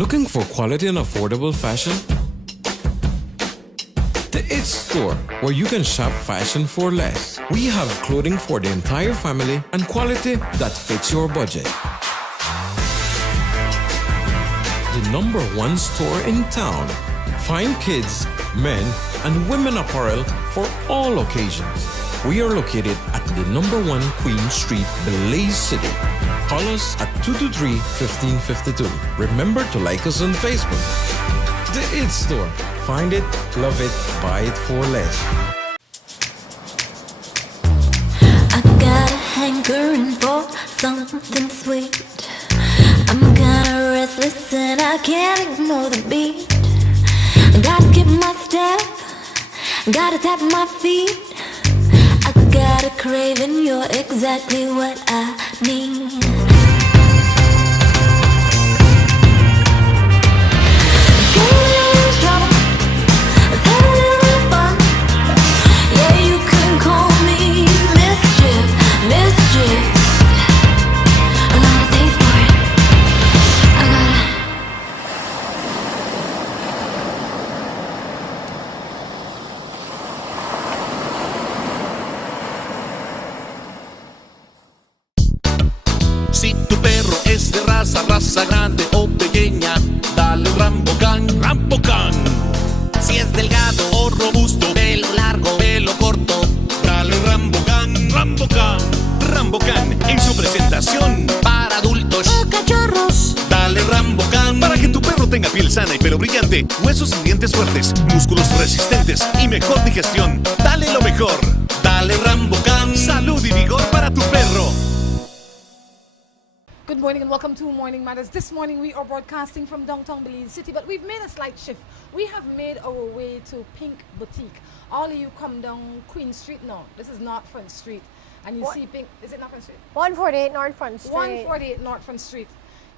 Looking for quality and affordable fashion? The It Store, where you can shop fashion for less. We have clothing for the entire family and quality that fits your budget. The #1 store in town. Find kids, men, and women apparel for all occasions. We are located at the #1 Queen Street, Belize City. Call us at 223-1552. Remember to like us on Facebook. The It Store. Find it, love it, buy it for less. I got a hankering for something sweet. I'm kinda restless and I can't ignore the beat. Gotta skip my step, gotta tap my feet. I got a craving, you're exactly what I need. Si tu perro es de raza grande o pequeña, dale un Rambocan, Rambocan. Si es delgado o robusto, pelo largo, pelo corto, dale un Rambocan, Rambocan. Rambocan en su presentación para adultos o cachorros, dale Rambocan. Para que tu perro tenga piel sana y pelo brillante, huesos y dientes fuertes, músculos resistentes y mejor digestión, dale lo mejor, dale Rambocan. Salud y vigor para tu perro. Good morning and welcome to Morning Matters. This morning we are broadcasting from downtown Belize City, but we've made a slight shift. We have made our way to Pink Boutique. All of you come down Queen Street. No, this is North Front Street. And you see Pink, is it North Front Street? 148 North Front Street. 148 North Front Street.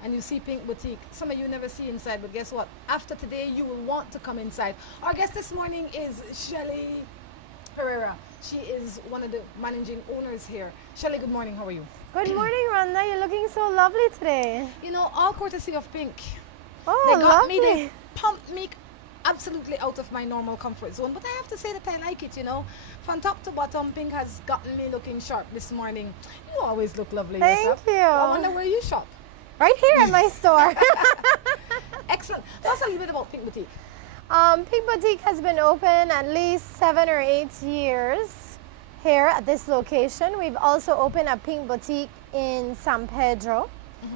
And you see Pink Boutique. Some of you never see inside, but guess what? After today, you will want to come inside. Our guest this morning is Shelly Herrera. She is one of the managing owners here. Shelly, good morning. How are you? Good morning, Rhonda. You're looking so lovely today. You know, all courtesy of Pink. Oh, They got lovely. me, they pumped me absolutely out of my normal comfort zone. But I have to say that I like it, you know. From top to bottom, Pink has gotten me looking sharp this morning. You always look lovely Thank yourself. you. I wonder where you shop. Right here at my store. Excellent. Tell us a little bit about Pink Boutique. Pink Boutique has been open at least 7 or 8 years here at this location. We've also opened a Pink Boutique in San Pedro.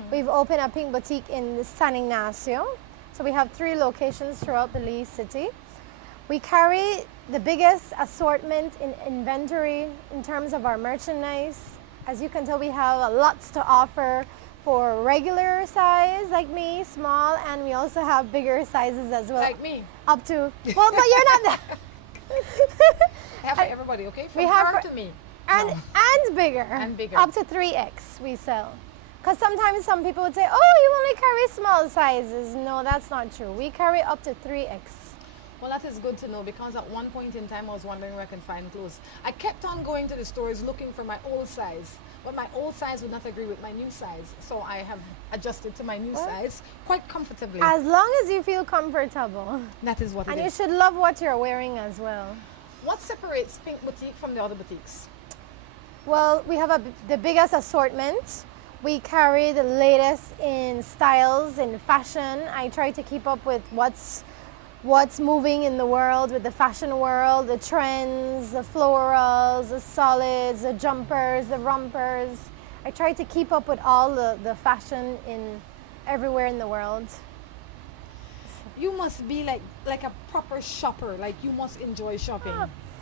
We've opened a Pink Boutique in San Ignacio. So we have 3 locations throughout Belize City. We carry the biggest assortment in inventory in terms of our merchandise. As you can tell, we have lots to offer for regular size like me, small, and we also have bigger sizes as well. Like me. Up to, well, but you're not that. I have for everybody, okay? From We have her for- to me. And, No. and bigger. And bigger. Up to 3X we sell. Because sometimes some people would say, oh, you only carry small sizes. No, that's not true. We carry up to 3X. Well, that is good to know, because at one point in time I was wondering where I can find clothes. I kept on going to the stores looking for my old size, but my old size would not agree with my new size. So I have adjusted to my new size quite comfortably. As long as you feel comfortable. That is what And it you is. should love what you're wearing as well. What separates Pink Boutique from the other boutiques? Well, we have the biggest assortment. We carry the latest in styles and fashion. I try to keep up with what's moving in the world, with the fashion world, the trends, the florals, the solids, the jumpers, the rompers. I try to keep up with all the fashion in everywhere in the world. You must be like a proper shopper. Like, you must enjoy shopping.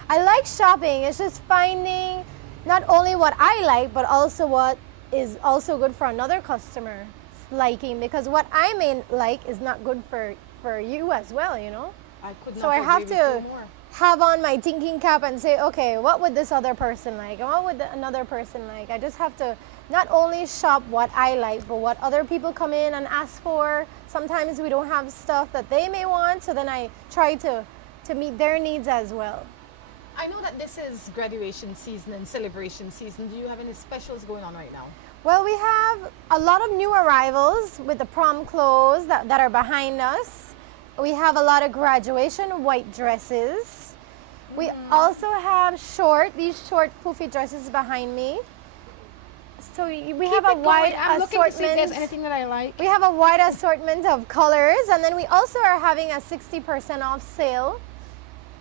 I like shopping. It's just finding not only what I like, but also what is also good for another customer's liking. Because what I may like is not good for you as well, you know? I could not So I have agree to with you more. have on my thinking cap and say, okay, what would this other person like? And what would another person like? I just have to not only shop what I like, but what other people come in and ask for. Sometimes we don't have stuff that they may want, so then I try to meet their needs as well. I know that this is graduation season and celebration season. Do you have any specials going on right now? Well, we have a lot of new arrivals with the prom clothes that are behind us. We have a lot of graduation white dresses. We also have these short poofy dresses behind me. So we have a wide I'm looking to see if there's assortment. anything that I like. We have a wide assortment of colors, and then we also are having a 60% off sale,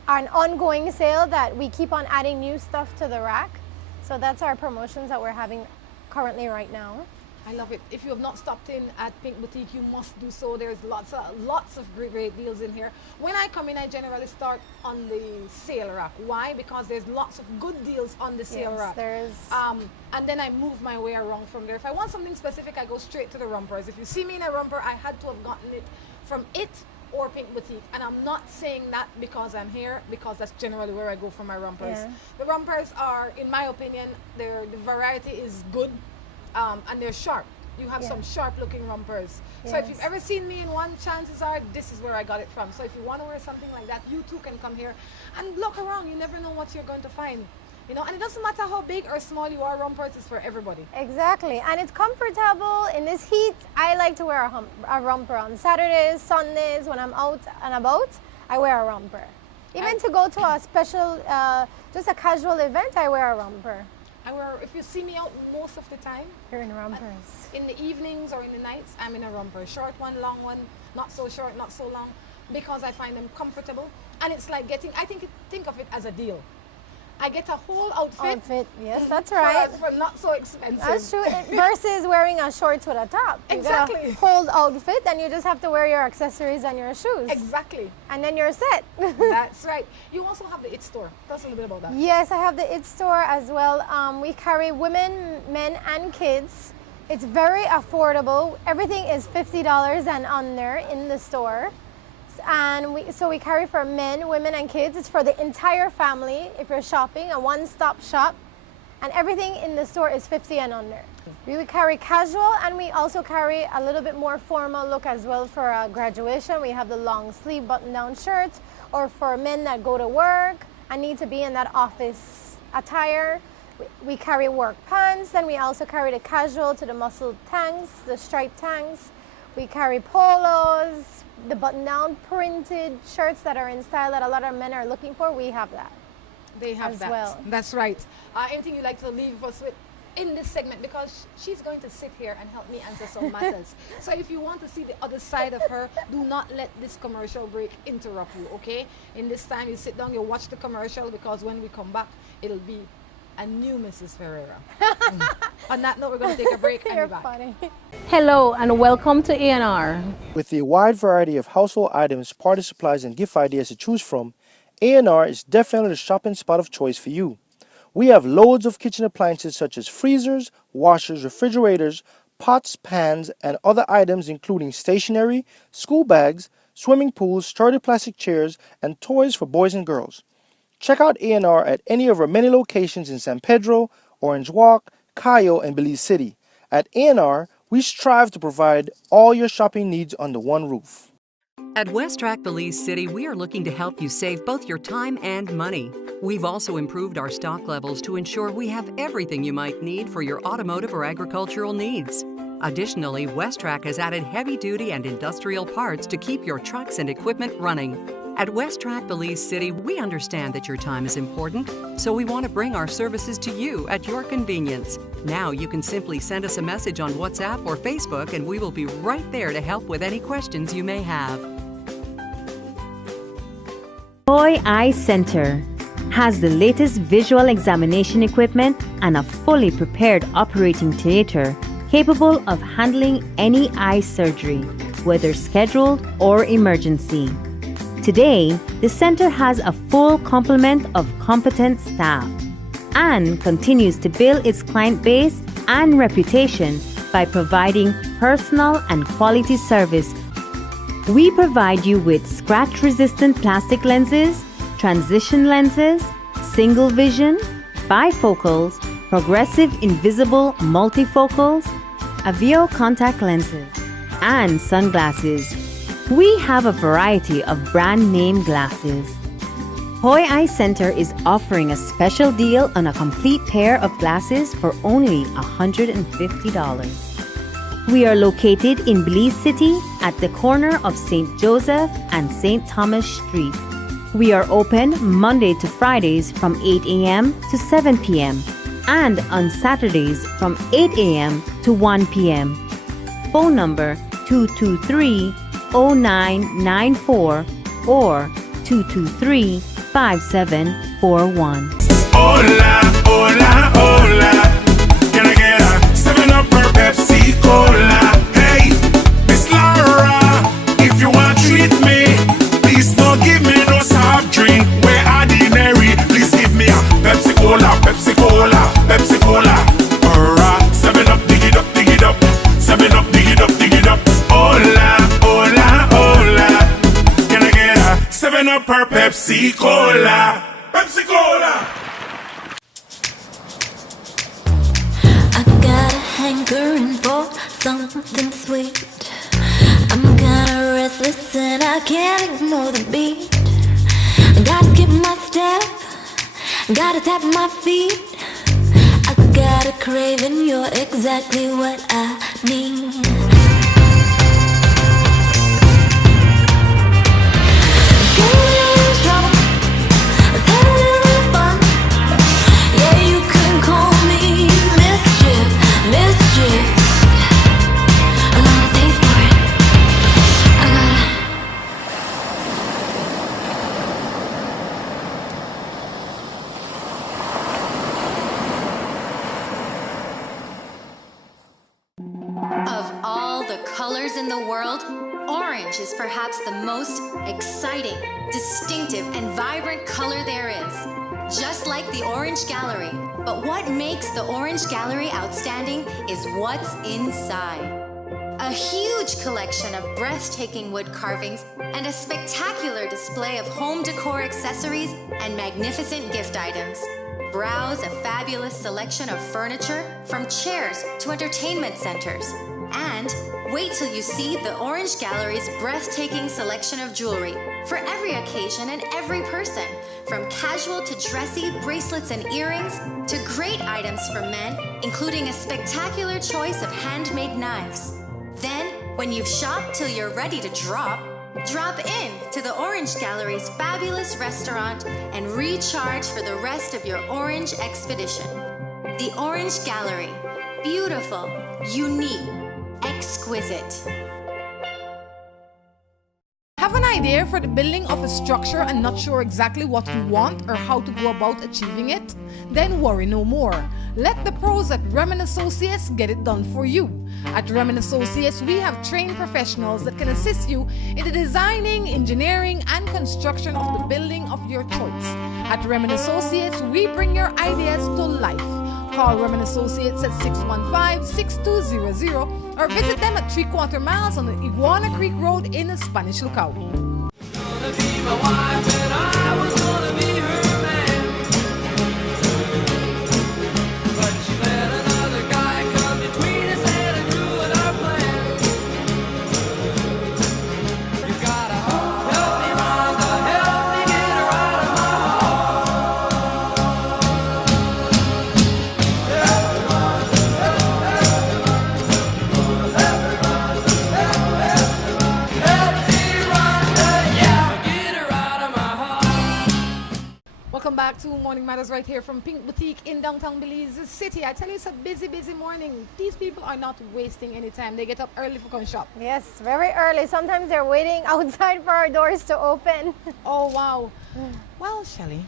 an ongoing sale that we keep on adding new stuff to the rack. So that's our promotions that we're having currently right now. I love it. If you have not stopped in at Pink Boutique, you must do so. There's lots of great deals in here. When I come in, I generally start on the sale rack. Why? Because there's lots of good deals on the sale rack. There's and then I move my way around from there. If I want something specific, I go straight to the rompers. If you see me in a romper, I had to have gotten it from it or Pink Boutique. And I'm not saying that because I'm here, because that's generally where I go for my rompers. Yeah. The rompers are, in my opinion, the variety is good. And they're sharp. You have some sharp looking rompers. So if you've ever seen me in one, chances are this is where I got it from. So if you want to wear something like that, you too can come here and look around. You never know what you're going to find. You know, and it doesn't matter how big or small you are, rompers is for everybody. Exactly, and it's comfortable in this heat. I like to wear a romper on Saturdays, Sundays, when I'm out and about, I wear a romper. Even to go to a special, just a casual event, I wear a romper. If you see me out most of the time, You're in rompers. in the evenings or in the nights, I'm in a romper. Short one, long one, not so short, not so long, because I find them comfortable. And it's like think of it as a deal. I get a whole outfit. Yes, that's right. For not so expensive. That's true. Versus wearing a shorts with a top. You get Exactly. a whole outfit, and you just have to wear your accessories and your shoes. Exactly. And then you're set. That's right. You also have the It Store. Tell us a little bit about that. Yes, I have the It Store as well. We carry women, men, and kids. It's very affordable. Everything is $50 and under in the store. And we carry for men, women, and kids. It's for the entire family if you're shopping, a one-stop shop. And everything in the store is $50 and under. We carry casual, and we also carry a little bit more formal look as well for graduation. We have the long sleeve button-down shirts, or for men that go to work and need to be in that office attire. We carry work pants, then we also carry the casual to the muscle tanks, the striped tanks. We carry polos, the button-down printed shirts that are in style that a lot of men are looking for. We have that. They have as that. well. That's right. Anything you'd like to leave us with in this segment, because she's going to sit here and help me answer some matters. So if you want to see the other side of her, do not let this commercial break interrupt you, okay? In this time, you sit down, you watch the commercial, because when we come back, it'll be a new Mrs. Ferreira. On that note, we're going to take a break and You're be back. funny. Hello and welcome to A&R. With a wide variety of household items, party supplies, and gift ideas to choose from, A&R is definitely the shopping spot of choice for you. We have loads of kitchen appliances such as freezers, washers, refrigerators, pots, pans, and other items including stationery, school bags, swimming pools, sturdy plastic chairs, and toys for boys and girls. Check out A&R at any of our many locations in San Pedro, Orange Walk, Cayo, and Belize City. At A&R, we strive to provide all your shopping needs under one roof. At West Track Belize City, we are looking to help you save both your time and money. We've also improved our stock levels to ensure we have everything you might need for your automotive or agricultural needs. Additionally, West Track has added heavy-duty and industrial parts to keep your trucks and equipment running. At West Track Belize City, we understand that your time is important, so we want to bring our services to you at your convenience. Now you can simply send us a message on WhatsApp or Facebook, and we will be right there to help with any questions you may have. Boy Eye Center has the latest visual examination equipment and a fully prepared operating theater capable of handling any eye surgery, whether scheduled or emergency. Today, the center has a full complement of competent staff and continues to build its client base and reputation by providing personal and quality service. We provide you with scratch-resistant plastic lenses, transition lenses, single vision, bifocals, progressive invisible multifocals, Avio contact lenses, and sunglasses. We have a variety of brand name glasses. Hoy Eye Center is offering a special deal on a complete pair of glasses for only $150. We are located in Belize City at the corner of St. Joseph and St. Thomas Street. We are open Monday to Fridays from 8 a.m. to 7 p.m. and on Saturdays from 8 a.m. to 1 p.m. Phone number 223-0994 or 223-5741. Hola, hola, hola. Can I get a 7-Up or Pepsi Cola? Hey, Miss Laura, if you want to treat me, please don't give me no soft drink. We're ordinary. Please give me a Pepsi Cola, Pepsi Cola, Pepsi Cola. Or a 7-Up, dig it up, dig it up. 7-Up, dig it up, dig it up. Hola, hola, hola. Can I get a 7-Up or Pepsi Cola? Pepsi Cola. I got a hankering for something sweet. I'm kinda restless and I can't ignore the beat. Gotta skip my step, gotta tap my feet. I got a craving, you're exactly what I need. Of all the colors in the world, orange is perhaps the most exciting, distinctive, and vibrant color there is. Just like the Orange Gallery. But what makes the Orange Gallery outstanding is what's inside. A huge collection of breathtaking wood carvings and a spectacular display of home decor accessories and magnificent gift items. Browse a fabulous selection of furniture, from chairs to entertainment centers. And wait till you see the Orange Gallery's breathtaking selection of jewelry for every occasion and every person, from casual to dressy bracelets and earrings to great items for men, including a spectacular choice of handmade knives. Then, when you've shopped till you're ready to drop in to the Orange Gallery's fabulous restaurant and recharge for the rest of your orange expedition. The Orange Gallery. Beautiful, unique, exquisite. Have an idea for the building of a structure and not sure exactly what you want or how to go about achieving it? Then worry no more. Let the pros at Remen Associates get it done for you. At Remen Associates, we have trained professionals that can assist you in the designing, engineering, and construction of the building of your choice. At Remen Associates, we bring your ideas to life. Call Remen Associates at 615-6200 or visit them at 3/4 miles on the Iguana Creek Road in Spanish Lookout. Welcome back to Morning Matters right here from Pink Boutique in downtown Belize City. I tell you, it's a busy, busy morning. These people are not wasting any time. They get up early for come shop. Yes, very early. Sometimes they're waiting outside for our doors to open. Oh, wow. Well, Shelley,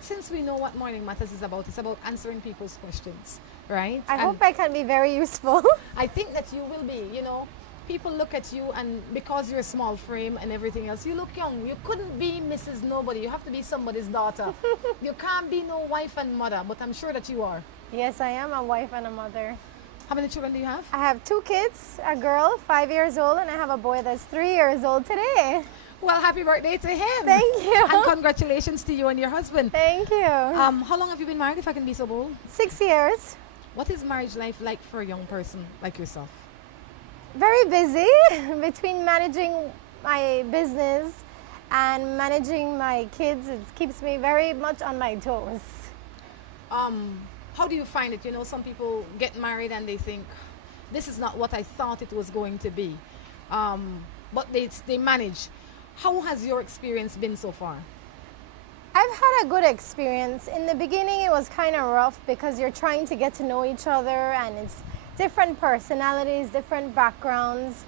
since we know what Morning Matters is about, it's about answering people's questions, right? I hope I can be very useful. I think that you will be, you know. People look at you, and because you're a small frame and everything else, you look young. You couldn't be Mrs. Nobody. You have to be somebody's daughter. You can't be no wife and mother, but I'm sure that you are. Yes, I am a wife and a mother. How many children do you have? I have 2 kids, a girl 5 years old, and I have a boy that's 3 years old today. Well, happy birthday to him. Thank you. And congratulations to you and your husband. Thank you. How long have you been married, if I can be so bold? 6 years. What is marriage life like for a young person like yourself? Very busy between managing my business And managing my kids, it keeps me very much on my toes. How do you find it? You know, some people get married and they think, this is not what I thought it was going to be. But they manage. How has your experience been so far? I've had a good experience. In the beginning, it was kind of rough because you're trying to get to know each other and it's different personalities, different backgrounds.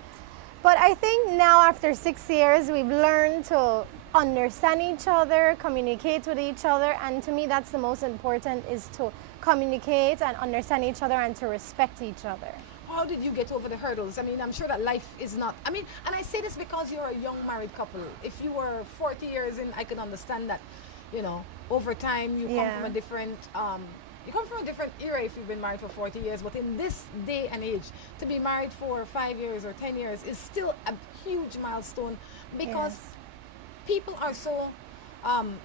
But I think now after 6 years, we've learned to understand each other, communicate with each other, and to me that's the most important, is to communicate and understand each other and to respect each other. How did you get over the hurdles? I mean, I'm sure that life is not, I mean, and I say this because you're a young married couple. If you were 40 years in, I could understand that, you know, over time you come from a different, you come from a different era if you've been married for 40 years, but in this day and age, to be married for 5 years or 10 years is still a huge milestone because people are so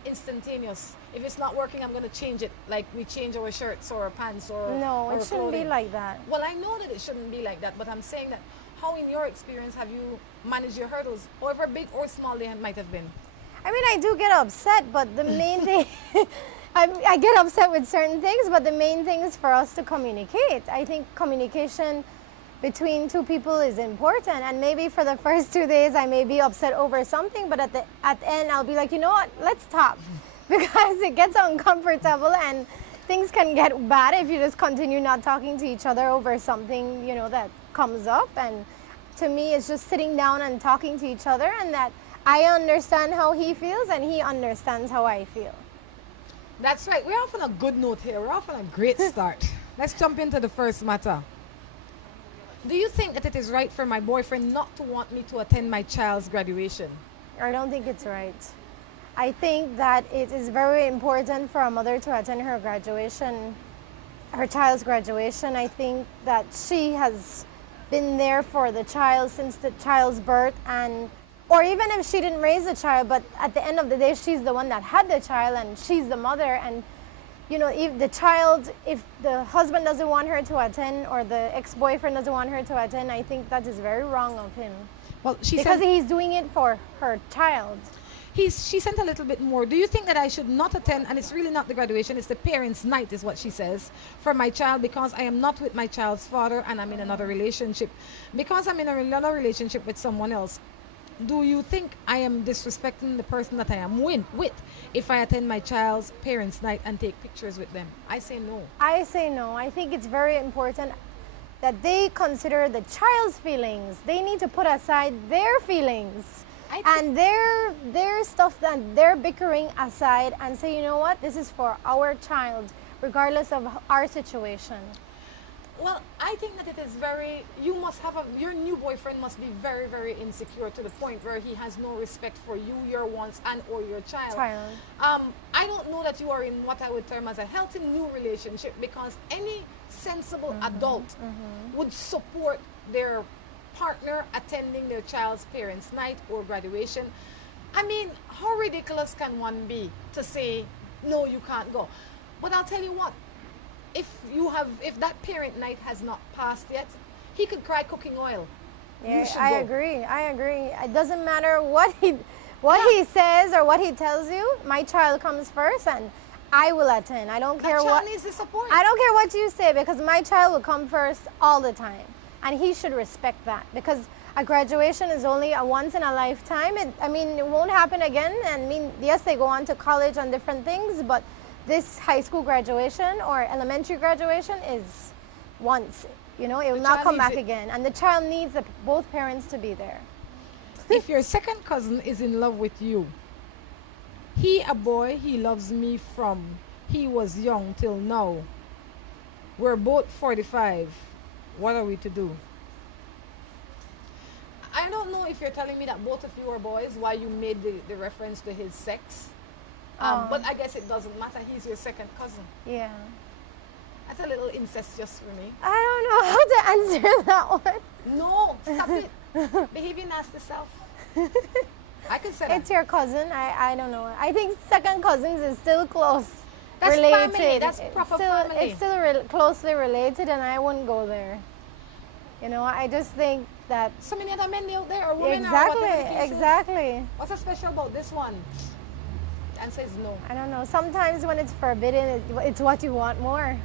instantaneous. If it's not working, I'm going to change it. Like we change our shirts or our pants or no, it shouldn't clothing. be like that. Well, I know that it shouldn't be like that, but I'm saying that how in your experience have you managed your hurdles, however big or small they might have been? I mean, I do get upset, but the main thing, I get upset with certain things, but the main thing is for us to communicate. I think communication between two people is important, and maybe for the first 2 days I may be upset over something, but at the end I'll be like, you know what, let's talk, because it gets uncomfortable and things can get bad if you just continue not talking to each other over something, you know, that comes up. And to me it's just sitting down and talking to each other, and that I understand how he feels and he understands how I feel. That's right. We're off on a good note here. We're off on a great start. Let's jump into the first matter. Do you think that it is right for my boyfriend not to want me to attend my child's graduation? I don't think it's right. I think that it is very important for a mother to attend her graduation, her child's graduation. I think that she has been there for the child since the child's birth, and or even if she didn't raise the child, but at the end of the day, she's the one that had the child and she's the mother. And you know, if the husband doesn't want her to attend or the ex-boyfriend doesn't want her to attend, I think that is very wrong of him. Well, because he's doing it for her child. She sent a little bit more. Do you think that I should not attend, and it's really not the graduation, it's the parents' night is what she says, for my child, because I am not with my child's father and I'm in another relationship. Because I'm in another relationship with someone else, do you think I am disrespecting the person that I am with if I attend my child's parents' night and take pictures with them? I say no. I say no. I think it's very important that they consider the child's feelings. They need to put aside their feelings and their stuff that they're bickering aside and say, you know what, this is for our child, regardless of our situation. Well, I think that it is your new boyfriend must be very, very insecure to the point where he has no respect for you, your wants, and or your child. I don't know that you are in what I would term as a healthy new relationship, because any sensible adult would support their partner attending their child's parents' night or graduation. I mean, how ridiculous can one be to say, no, you can't go? But I'll tell you what, if that parent night has not passed yet, he could cry cooking oil. Yeah, I agree. It doesn't matter what he says or what he tells you. My child comes first, and I will attend. I don't care what needs the support. I don't care what you say, because my child will come first all the time, and he should respect that, because a graduation is only a once in a lifetime. It won't happen again. And yes, they go on to college on different things, but this high school graduation or elementary graduation is once. You know, it will not come back again. And the child needs both parents to be there. If your second cousin is in love with you, he a boy, he loves me from he was young till now. We're both 45. What are we to do? I don't know if you're telling me that both of you are boys, why you made the reference to his sex. But I guess it doesn't matter. He's your second cousin. Yeah. That's a little incestuous for me. I don't know how to answer that one. No, stop it. Behave your nasty self. I can say that. It's your cousin. I don't know. I think second cousins is still close. That's related. family. That's proper family. It's still closely related, and I wouldn't go there. You know, I just think that So many other men out there or women exactly, or whatever the case is. exactly. What's so special about this one? The answer is no. I don't know. Sometimes when it's forbidden, it's what you want more.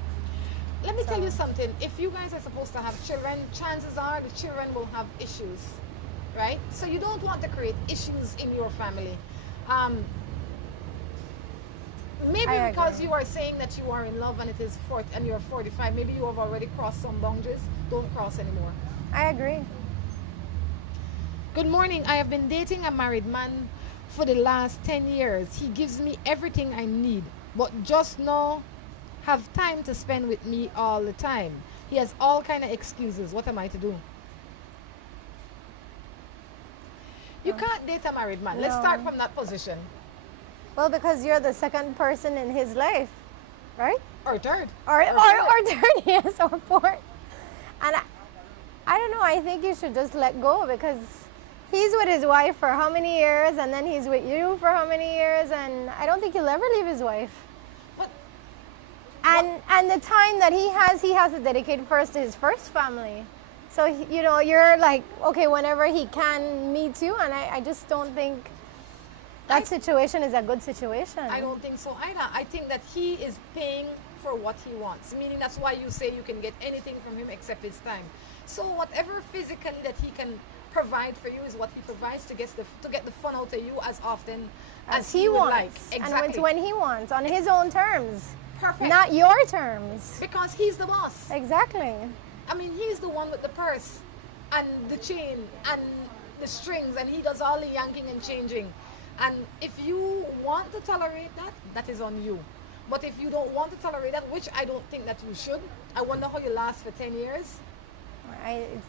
Let me tell you something. If you guys are supposed to have children, chances are the children will have issues, right? So you don't want to create issues in your family. Maybe I because agree. you are saying that you are in love and it is and you're 45, maybe you have already crossed some boundaries. Don't cross anymore. I agree. Good morning. I have been dating a married man for the last 10 years. He gives me everything I need, but just no have time to spend with me all the time. He has all kind of excuses. What am I to do? You can't date a married man. Let's No. start from that position. Well, because you're the second person in his life, right? Or third. Or fourth. third, yes, or fourth. And I don't know, I think you should just let go because he's with his wife for how many years and then he's with you for how many years and I don't think he'll ever leave his wife. But And the time that he has to dedicate first to his first family. So, you know, you're like, okay, whenever he can, me too. And I just don't think that situation is a good situation. I don't think so either. I think that he is paying for what he wants, meaning that's why you say you can get anything from him except his time. So whatever physically that he can provide for you is what he provides to get the fun out of you as often as he would wants. like. Exactly. And it's when he wants, on his own terms. Perfect. Not your terms. Because he's the boss. Exactly. I mean, he's the one with the purse and the chain and the strings, and he does all the yanking and changing. And if you want to tolerate that, that is on you. But if you don't want to tolerate that, which I don't think that you should, I wonder how you last for 10 years.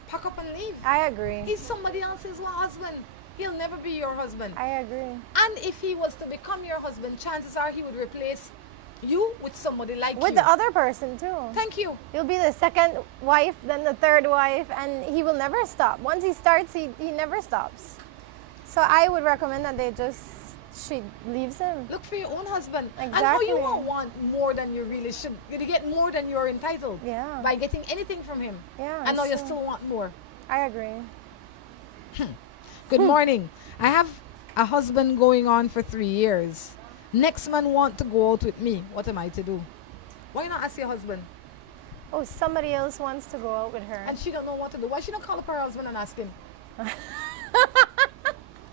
Pack up and leave. I agree. He's somebody else's husband. He'll never be your husband. I agree. And if he was to become your husband, chances are he would replace you with somebody like With you. the other person too. Thank you. You'll be the second wife, then the third wife, and he will never stop. Once he starts, he never stops. So I would recommend that she leaves him. Look for your own husband. Exactly. And how you won't want more than you really should. You get more than you're entitled. Yeah. By getting anything from him. Yeah. And now you so still want more. I agree. Good morning. I have a husband going on for 3 years. Next man want to go out with me. What am I to do? Why not ask your husband? Oh, somebody else wants to go out with her. And she don't know what to do. Why she not call up her husband and ask him?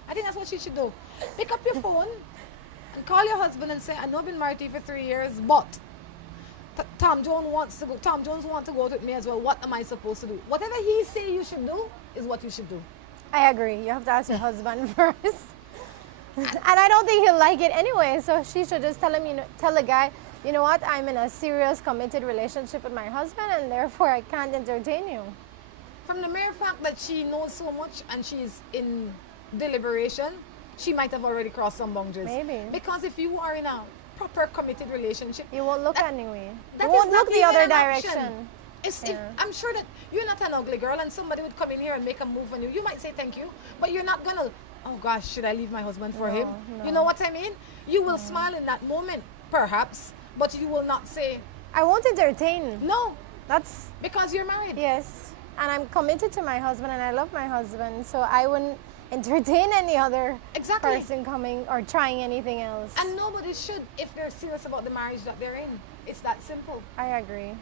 I think that's what she should do. Pick up your phone and call your husband and say, I know I've been married to you for 3 years, but Tom Jones wants to go out with me as well. What am I supposed to do? Whatever he say you should do is what you should do. I agree. You have to ask your husband first. And I don't think he'll like it anyway. So she should just tell him, tell the guy, you know what, I'm in a serious committed relationship with my husband and therefore I can't entertain you. From the mere fact that she knows so much and she's in deliberation, she might have already crossed some boundaries. Maybe. Because if you are in a proper committed relationship, you won't look anyway. That You won't is not look the even other an direction. option. I'm sure that you're not an ugly girl and somebody would come in here and make a move on you. You might say thank you, but you're not gonna, oh gosh, should I leave my husband for him? No. You know what I mean? You will smile in that moment, perhaps, but you will not say, I won't entertain. no. That's because you're married. Yes. And I'm committed to my husband and I love my husband. So I wouldn't entertain any other person coming or trying anything else. And nobody should if they're serious about the marriage that they're in. It's that simple. I agree.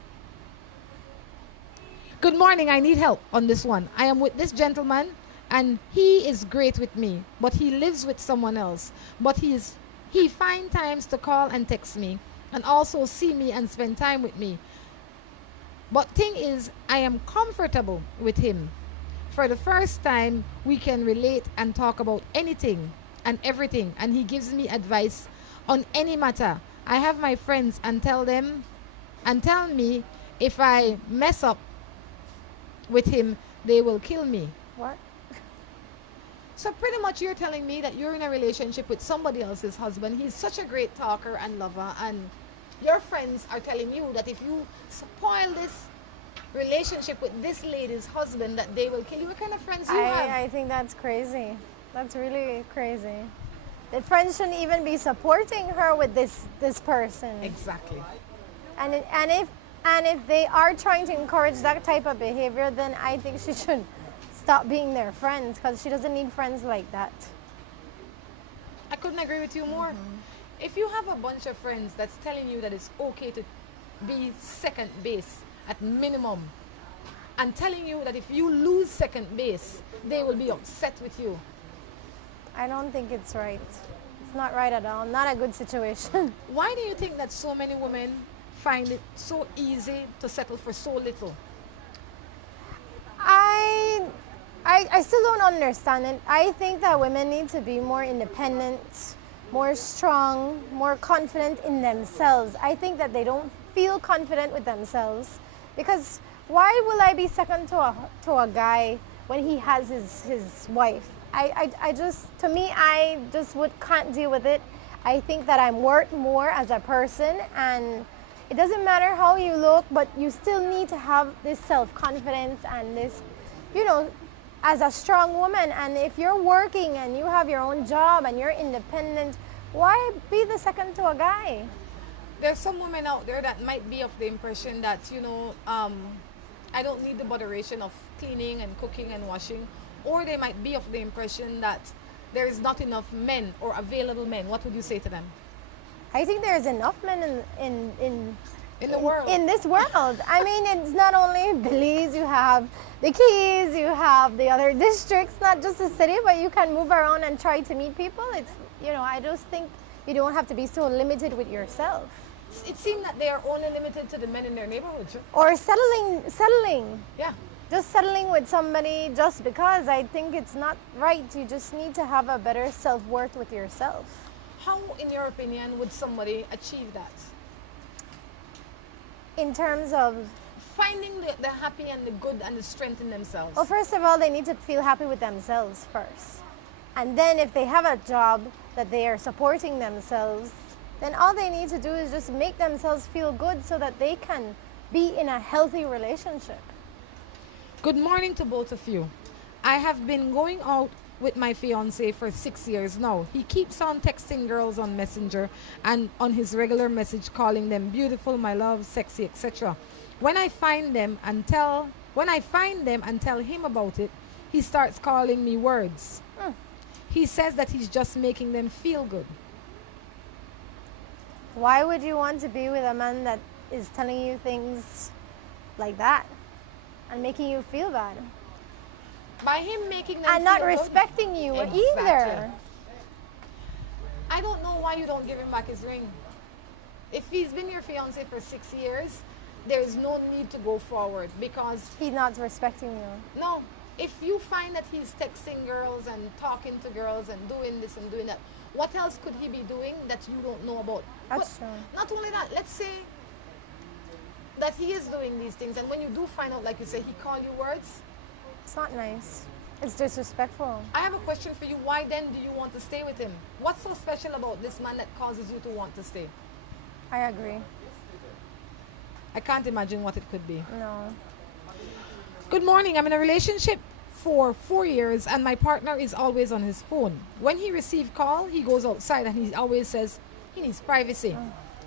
Good morning. I need help on this one. I am with this gentleman and he is great with me, but he lives with someone else. But he finds times to call and text me and also see me and spend time with me. But thing is, I am comfortable with him. For the first time, we can relate and talk about anything and everything, and he gives me advice on any matter. I have my friends and tell me if I mess up with him, they will kill me. What? So pretty much you're telling me that you're in a relationship with somebody else's husband. He's such a great talker and lover, and your friends are telling you that if you spoil this relationship with this lady's husband, that they will kill you. What kind of friends you have? I think that's crazy. That's really crazy. The friends shouldn't even be supporting her with this person. Exactly. And And if they are trying to encourage that type of behavior, then I think she should stop being their friends, because she doesn't need friends like that. I couldn't agree with you more. If you have a bunch of friends that's telling you that it's okay to be second base at minimum, and telling you that if you lose second base, they will be upset with you. I don't think it's right. It's not right at all. Not a good situation. Why do you think that so many women find it so easy to settle for so little? I still don't understand it. I think that women need to be more independent, more strong, more confident in themselves. I think that they don't feel confident with themselves, because why will I be second to a guy when he has his wife? I just, to me, I just can't deal with it. I think that I'm worth more as a person, and it doesn't matter how you look, but you still need to have this self-confidence and this, you know, as a strong woman. And if you're working and you have your own job and you're independent, why be the second to a guy? There's some women out there that might be of the impression that, you know, I don't need the botheration of cleaning and cooking and washing. Or they might be of the impression that there is not enough men or available men. What would you say to them? I think there's enough men in the world. In this world. I mean, it's not only Belize, you have the Keys, you have the other districts, not just the city, but you can move around and try to meet people. It's, you know, I just think you don't have to be so limited with yourself. It seems that they are only limited to the men in their neighborhood. Or settling. Yeah. Just settling with somebody just because. I think it's not right. You just need to have a better self-worth with yourself. How, in your opinion, would somebody achieve that? In terms of finding the happy and the good and the strength in themselves. Well, first of all, they need to feel happy with themselves first. And then if they have a job that they are supporting themselves, then all they need to do is just make themselves feel good so that they can be in a healthy relationship. Good morning to both of you. I have been going out with my fiance for 6 years now. He keeps on texting girls on Messenger and on his regular message, calling them beautiful, my love, sexy, etc. When I find them and tell him about it, he starts calling me words. He says that he's just making them feel good. Why would you want to be with a man that is telling you things like that and making you feel bad? By him making them and feel not good? respecting you Exactly. either. I don't know why you don't give him back his ring. If he's been your fiance for 6 years, there is no need to go forward, because he's not respecting you. No. If you find that he's texting girls and talking to girls and doing this and doing that, what else could he be doing that you don't know about? That's true. Not only that, let's say that he is doing these things, and when you do find out, like you say, he call you words. It's not nice. It's disrespectful. I have a question for you. Why then do you want to stay with him? What's so special about this man that causes you to want to stay? I agree. I can't imagine what it could be. No. Good morning. I'm in a relationship for 4 years and my partner is always on his phone. When he receives call, he goes outside and he always says he needs privacy.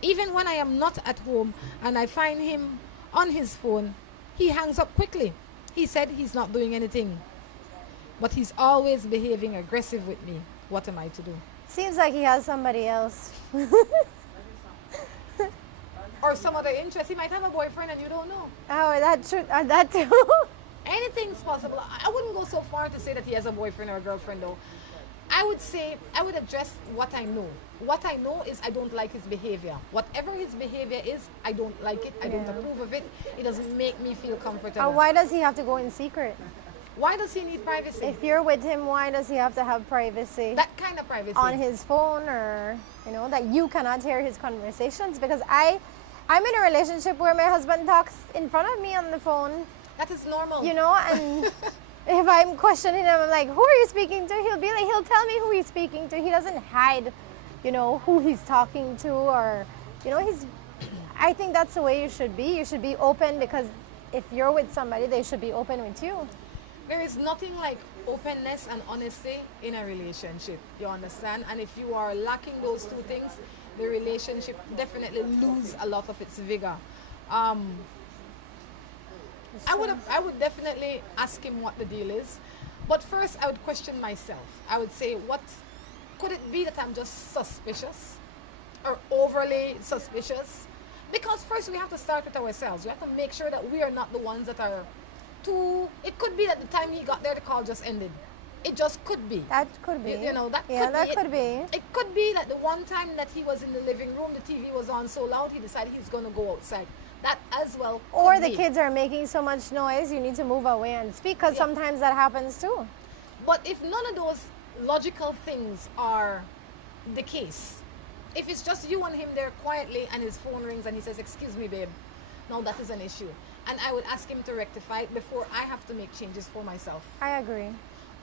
Even when I am not at home and I find him on his phone, he hangs up quickly. He said he's not doing anything, but he's always behaving aggressive with me. What am I to do? Seems like he has somebody else. Or some other interest. He might have a boyfriend and you don't know. Oh, that too. Anything's possible. I wouldn't go so far to say that he has a boyfriend or a girlfriend though. I would address what I know. What I know is I don't like his behavior. Whatever his behavior is, I don't like it. I don't approve of it. It doesn't make me feel comfortable. Why does he have to go in secret? Why does he need privacy? If you're with him, why does he have to have privacy? That kind of privacy. On his phone, or, you know, that you cannot hear his conversations? Because I'm in a relationship where my husband talks in front of me on the phone. That is normal. You know, and if I'm questioning him, I'm like, who are you speaking to? He'll tell me who he's speaking to. He doesn't hide, you know, who he's talking to, or, you know, I think that's the way you should be. You should be open, because if you're with somebody, they should be open with you. There is nothing like openness and honesty in a relationship, you understand? And if you are lacking those two things, the relationship definitely loses a lot of its vigor. I would definitely ask him what the deal is, but first I would question myself. I would say, what could it be that I'm just suspicious or overly suspicious? Because first we have to start with ourselves. We have to make sure that we are not the ones that are too. It could be that the time he got there, the call just ended. It just could be. That could be. You know, that could be. It could be that the one time that he was in the living room, the TV was on so loud, he decided he's going to go outside. That as well. Or the kids are making so much noise, you need to move away and speak, because sometimes that happens too. But if none of those logical things are the case, if it's just you and him there quietly and his phone rings and he says, "Excuse me, babe," now that is an issue. And I would ask him to rectify it before I have to make changes for myself. I agree.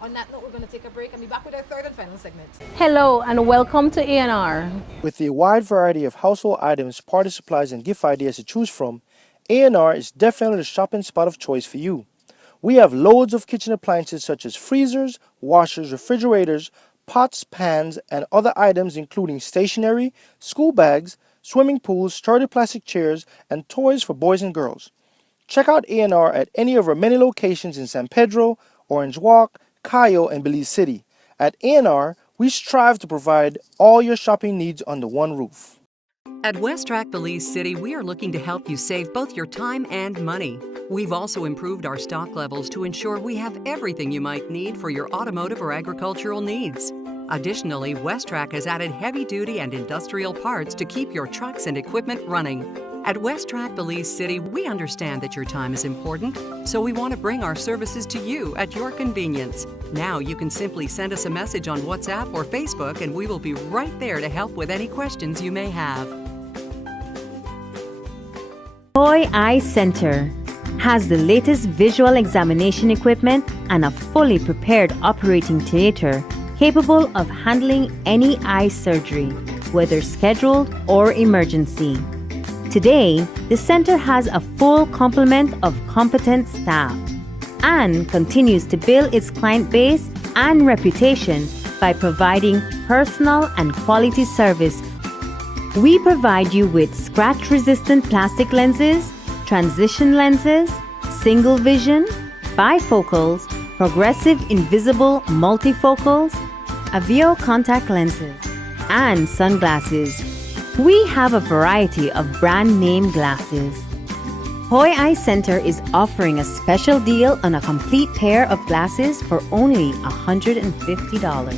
On that note, we're going to take a break and be back with our third and final segment. Hello and welcome to A&R. With a wide variety of household items, party supplies, and gift ideas to choose from, A&R is definitely the shopping spot of choice for you. We have loads of kitchen appliances such as freezers, washers, refrigerators, pots, pans, and other items including stationery, school bags, swimming pools, sturdy plastic chairs, and toys for boys and girls. Check out A&R at any of our many locations in San Pedro, Orange Walk, Cayo, and Belize City. At A&R, we strive to provide all your shopping needs under one roof. At West Track Belize City, we are looking to help you save both your time and money. We've also improved our stock levels to ensure we have everything you might need for your automotive or agricultural needs. Additionally, West Track has added heavy-duty and industrial parts to keep your trucks and equipment running. At West Track Belize City, we understand that your time is important, so we want to bring our services to you at your convenience. Now you can simply send us a message on WhatsApp or Facebook and we will be right there to help with any questions you may have. Boy Eye Center has the latest visual examination equipment and a fully prepared operating theater capable of handling any eye surgery, whether scheduled or emergency. Today, the center has a full complement of competent staff and continues to build its client base and reputation by providing personal and quality service. We provide you with scratch-resistant plastic lenses, transition lenses, single vision, bifocals, progressive invisible multifocals, Avio contact lenses, and sunglasses. We have a variety of brand name glasses. Hoy Eye Center is offering a special deal on a complete pair of glasses for only $150.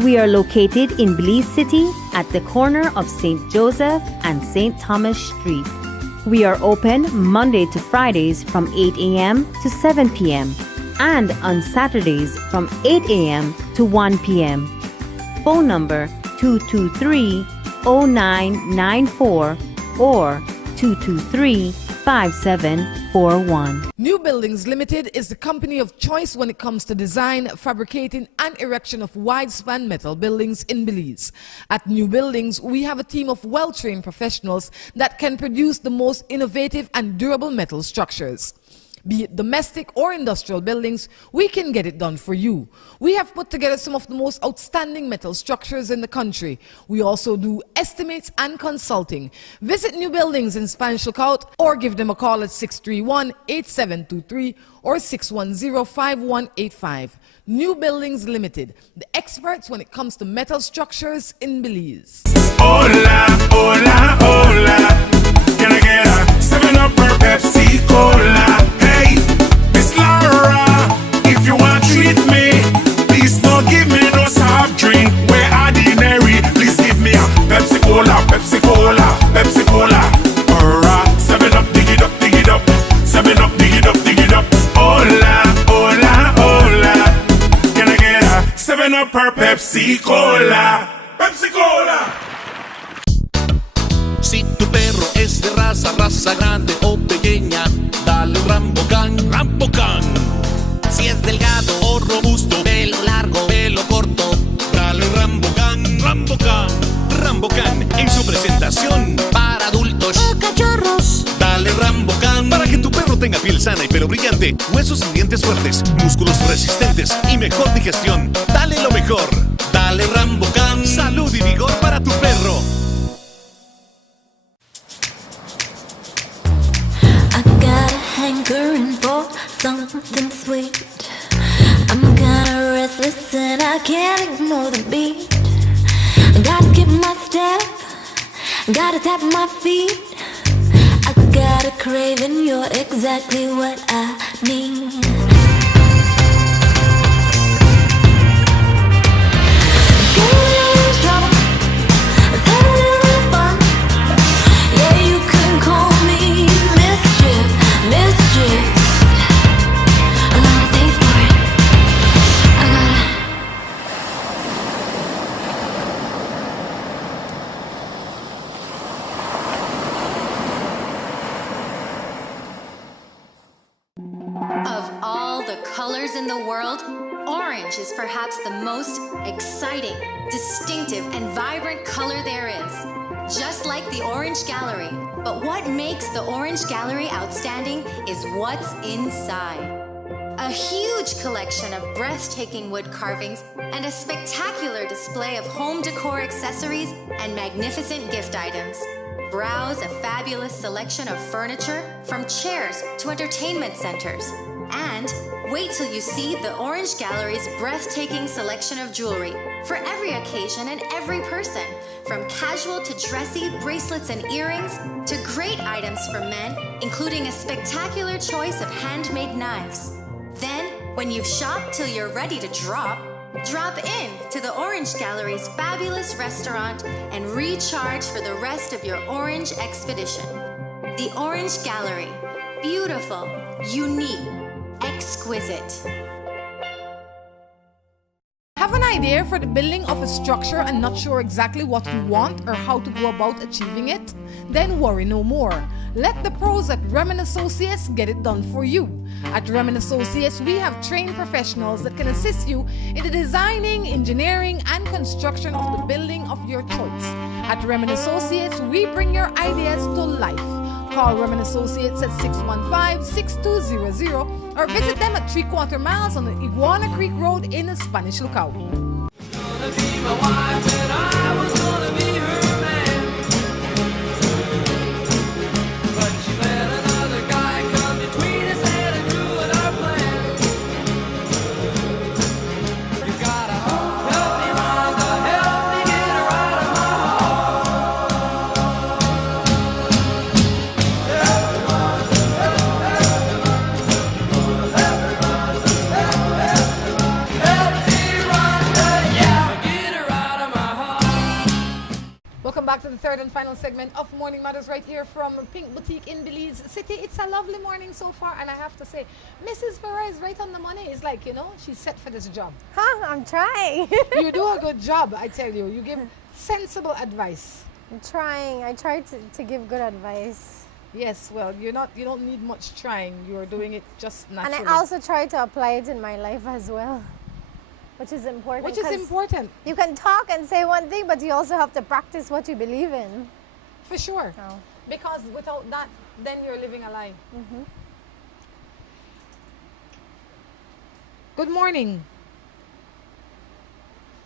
We are located in Belize City at the corner of St. Joseph and St. Thomas Street. We are open Monday to Fridays from 8 a.m. to 7 p.m. and on Saturdays from 8 a.m. to 1 p.m. Phone number 223-0994 or 223-5741. New Buildings Limited is the company of choice when it comes to design, fabricating, and erection of wide-span metal buildings in Belize. At New Buildings, we have a team of well-trained professionals that can produce the most innovative and durable metal structures. Be it domestic or industrial buildings, we can get it done for you. We have put together some of the most outstanding metal structures in the country. We also do estimates and consulting. Visit New Buildings in Spanish Lookout or give them a call at 631-8723 or 610-5185. New Buildings Limited, the experts when it comes to metal structures in Belize. Hola, hola, hola. Can I get a 7-Up or Pepsi Cola? Hey, Miss Laura, if you want to treat me, please don't give me no soft drink. We're ordinary, please give me a Pepsi Cola, Pepsi Cola, Pepsi Cola. Or a 7-Up, dig it up, dig it up. 7-Up, dig it up, dig it up. Hola, hola, hola. Can I get a 7-Up or Pepsi Cola? Pepsi Cola. Si tu perro es de raza grande o pequeña, dale un Rambocan, Rambocan. Si es delgado o robusto, pelo largo, pelo corto, dale un Rambocan, Rambocan. Rambocan en su presentación para adultos o cachorros. Dale Rambocan para que tu perro tenga piel sana y pelo brillante, huesos y dientes fuertes, músculos resistentes y mejor digestión. Dale lo mejor. Dale Rambocan, salud y vigor para tu perro. hankering for something sweet. I'm kinda restless and I can't ignore the beat. Gotta skip my step, gotta tap my feet. I got a craving, you're exactly what I need. Of all the colors in the world, orange is perhaps the most exciting, distinctive, and vibrant color there is. Just like the Orange Gallery. But what makes the Orange Gallery outstanding is what's inside. A huge collection of breathtaking wood carvings and a spectacular display of home decor accessories and magnificent gift items. Browse a fabulous selection of furniture, from chairs to entertainment centers. And wait till you see the Orange Gallery's breathtaking selection of jewelry for every occasion and every person, from casual to dressy bracelets and earrings to great items for men, including a spectacular choice of handmade knives. Then, when you've shopped till you're ready to drop in to the Orange Gallery's fabulous restaurant and recharge for the rest of your orange expedition. The Orange Gallery. Beautiful, unique, exquisite. Have an idea for the building of a structure and not sure exactly what you want or how to go about achieving it? Then worry no more. Let the pros at Remen Associates get it done for you. At Remen Associates, we have trained professionals that can assist you in the designing, engineering, and construction of the building of your choice. At Remen Associates, we bring your ideas to life. Call Remen Associates at 615-6200 or visit them at 3/4 miles on the Iguana Creek Road in the Spanish Lookout. Welcome back to the third and final segment of Morning Matters right here from Pink Boutique in Belize City. It's a lovely morning so far, and I have to say, Mrs. Perez right on the money. Is like, she's set for this job. Huh, I'm trying. You do a good job, I tell you. You give sensible advice. I'm trying. I try to give good advice. Yes, well, you don't need much trying. You're doing it just naturally. And I also try to apply it in my life as well. Which is important. Which is important. You can talk and say one thing, but you also have to practice what you believe in. For sure. Oh. Because without that, then you're living a lie. Mm-hmm. Good morning.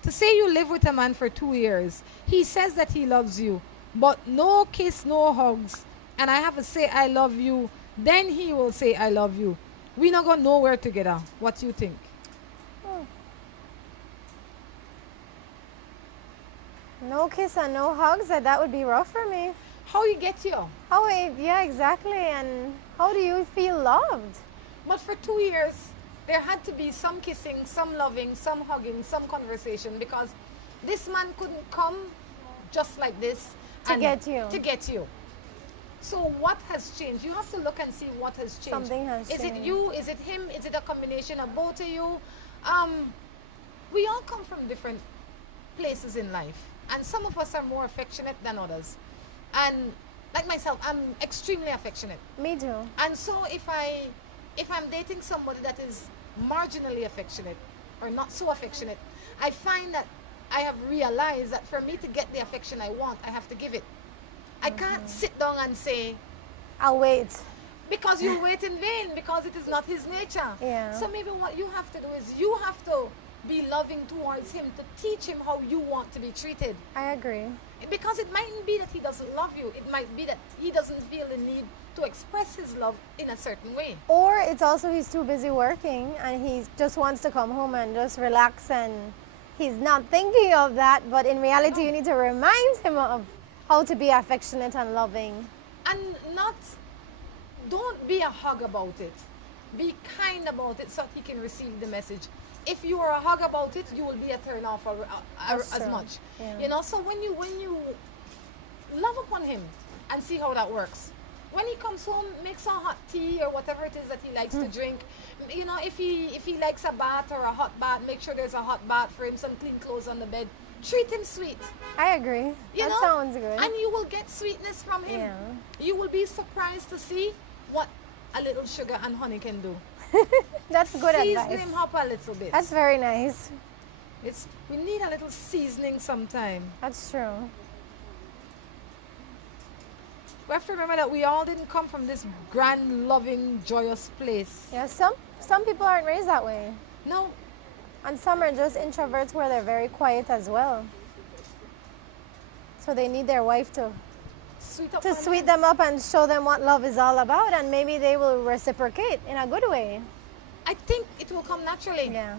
To say you live with a man for 2 years, he says that he loves you, but no kiss, no hugs, and I have to say I love you, then he will say I love you. We not go nowhere together. What do you think? No kiss and no hugs, that would be rough for me. How you get you? Yeah, exactly. And how do you feel loved? But for 2 years, there had to be some kissing, some loving, some hugging, some conversation, because this man couldn't come just like this to get you. So what has changed? You have to look and see what has changed. Something has changed. Is it you? Is it him? Is it a combination of both of you? We all come from different places in life. And some of us are more affectionate than others. And like myself, I'm extremely affectionate. Me too. And so if I'm dating somebody that is marginally affectionate or not so affectionate, I find that I have realized that for me to get the affection I want, I have to give it. I can't sit down and say, I'll wait. Because you wait in vain, because it is not his nature. Yeah. So maybe what you have to do is you have to be loving towards him, to teach him how you want to be treated. I agree. Because it mightn't be that he doesn't love you. It might be that he doesn't feel the need to express his love in a certain way. Or it's also he's too busy working and he just wants to come home and just relax and he's not thinking of that. But in reality, you need to remind him of how to be affectionate and loving. And don't be a hug about it. Be kind about it so that he can receive the message. If you are a hug about it, you will be a turn off as true. much. Yeah. You know, so when you love upon him and see how that works. When he comes home, make some hot tea or whatever it is that he likes to drink. You know, if he likes a bath or a hot bath, make sure there's a hot bath for him, some clean clothes on the bed. Treat him sweet. I agree. You know? Sounds good. And you will get sweetness from him. Yeah. You will be surprised to see what a little sugar and honey can do. That's good advice. Season him up a little bit. That's very nice. We need a little seasoning sometime. That's true. We have to remember that we all didn't come from this grand, loving, joyous place. Yeah, some people aren't raised that way. No. And some are just introverts where they're very quiet as well. So they need their wife to sweet them up and show them what love is all about, and maybe they will reciprocate in a good way. I think it will come naturally. Yeah.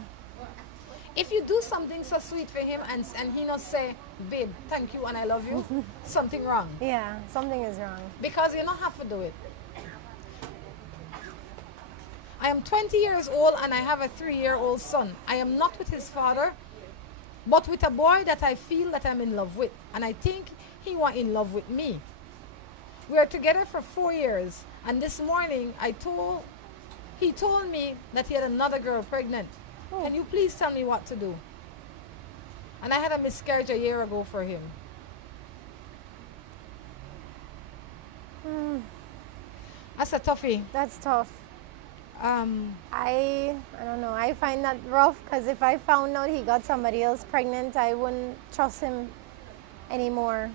If you do something so sweet for him and he not say, babe, thank you and I love you, something wrong. Yeah, something is wrong. Because you don't have to do it. I am 20 years old and I have a 3-year-old son. I am not with his father, but with a boy that I feel that I'm in love with. And I think he was in love with me. We are together for 4 years. And this morning he told me that he had another girl pregnant. Oh. Can you please tell me what to do? And I had a miscarriage a year ago for him. That's a toughie. That's tough. I don't know. I find that rough because if I found out he got somebody else pregnant, I wouldn't trust him anymore.